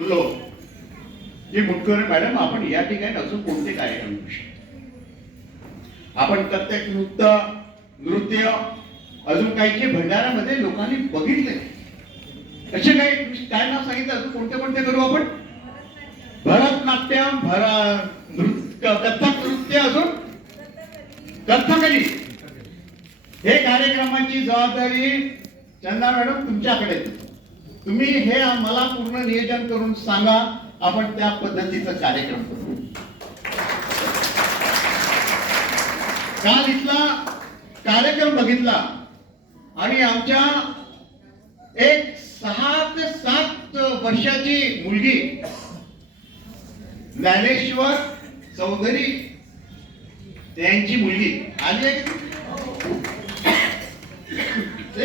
बोललो की मुटकुळे मॅडम, आपण या ठिकाणी अजून कोणते कार्यक्रम करू शकतो? आपण प्रत्येक नृत्य अजून काही जे भंडाऱ्यामध्ये लोकांनी बघितले असे काही काय नाव सांगितलं? अजून कोणते कोणते करू आपण? भरतनाट्यम, कथक नृत्य, अजून कथकली. हे कार्यक्रमाची जबाबदारी चंदा मॅडम तुमच्याकडे. तुम्ही हे मला पूर्ण नियोजन करून सांगा, आपण त्या पद्धतीचा कार्यक्रम करू. काल इथला कार्यक्रम बघितला आणि आमच्या एक 6 ते 7 वर्षाची मुलगी ज्ञानेश्वर चौधरी त्यांची मुलगी आली आहे.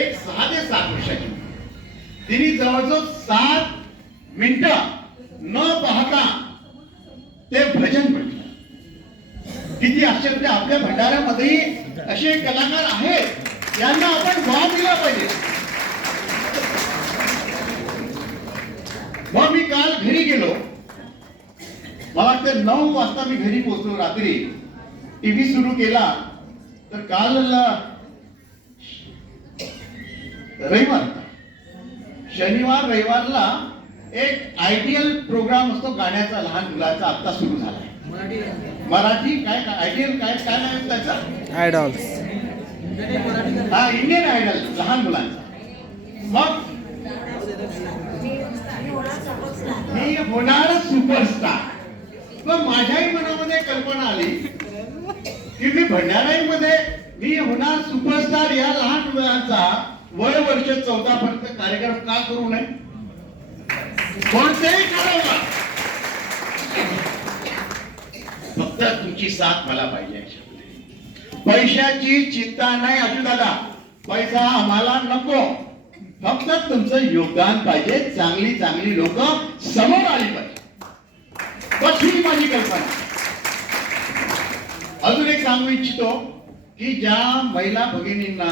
एक 6 ते 7 वर्षाची तिने जवळजवळ 7 मिनिटं न पाहता ते भजन म्हटलं. किती आश्चर्य! आपल्या भंडाऱ्यामध्ये असे कलाकार आहेत, यांना आपण वाव दिला पाहिजे. मग मी काल घरी गेलो, मला वाटतं 9 वाजता मी घरी पोहोचलो. रात्री टीव्ही सुरू केला तर काल रविवार, शनिवार रविवारला एक आयडियल प्रोग्राम असतो गाण्याचा, लहान मुलाचा, आता सुरू झालाय. मराठी काय आयडियल काय काय नाव त्याचं? आयडॉल्स. हा, इंडियन आयडल लहान मुलांचा. मग मी होणार सुपरस्टार. मग माझ्याही मनामध्ये कल्पना आली की मी भंडारामध्ये मी होणार सुपरस्टार. या लहान मुलांचा वय वर्ष 14 पर्यंत कार्यक्रम का करू नये? कोणतेही ठरवलं, फक्त तुमची साथ मला पाहिजे. पैशाची चिंता नाही असू दादा, पैसा आम्हाला नको, फक्त तुमचं योगदान पाहिजे. चांगली चांगली लोक समोर आली पाहिजे, बस ही माझी कल्पना. अजून एक सांगू इच्छितो की ज्या महिला भगिनींना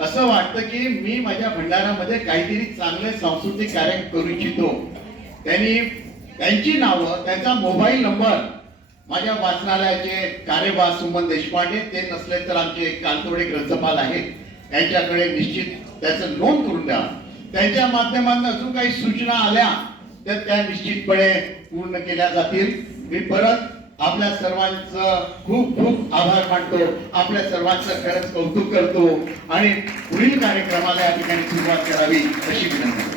असं वाटतं की मी माझ्या भंडारामध्ये काहीतरी चांगले सांस्कृतिक कार्यक्रम करू इच्छितो, त्यांनी त्यांची नावं, त्यांचा मोबाईल नंबर माझ्या वाचनालयाचे कार्यवाह सुमन देशपांडे, ते नसले तर आमचे कांतोडे ग्रंथपाल आहेत, त्यांच्याकडे निश्चित त्याचं नोंद करून द्या. त्यांच्या माध्यमातून अजून काही सूचना आल्या तर त्या निश्चितपणे पूर्ण केल्या जातील. मी परत आपल्या सर्वांचं खूप खूप आभार मानतो, आपल्या सर्वांचं खरंच कौतुक करतो आणि पुढील कार्यक्रमाला या ठिकाणी सुरुवात करावी अशी विनंती.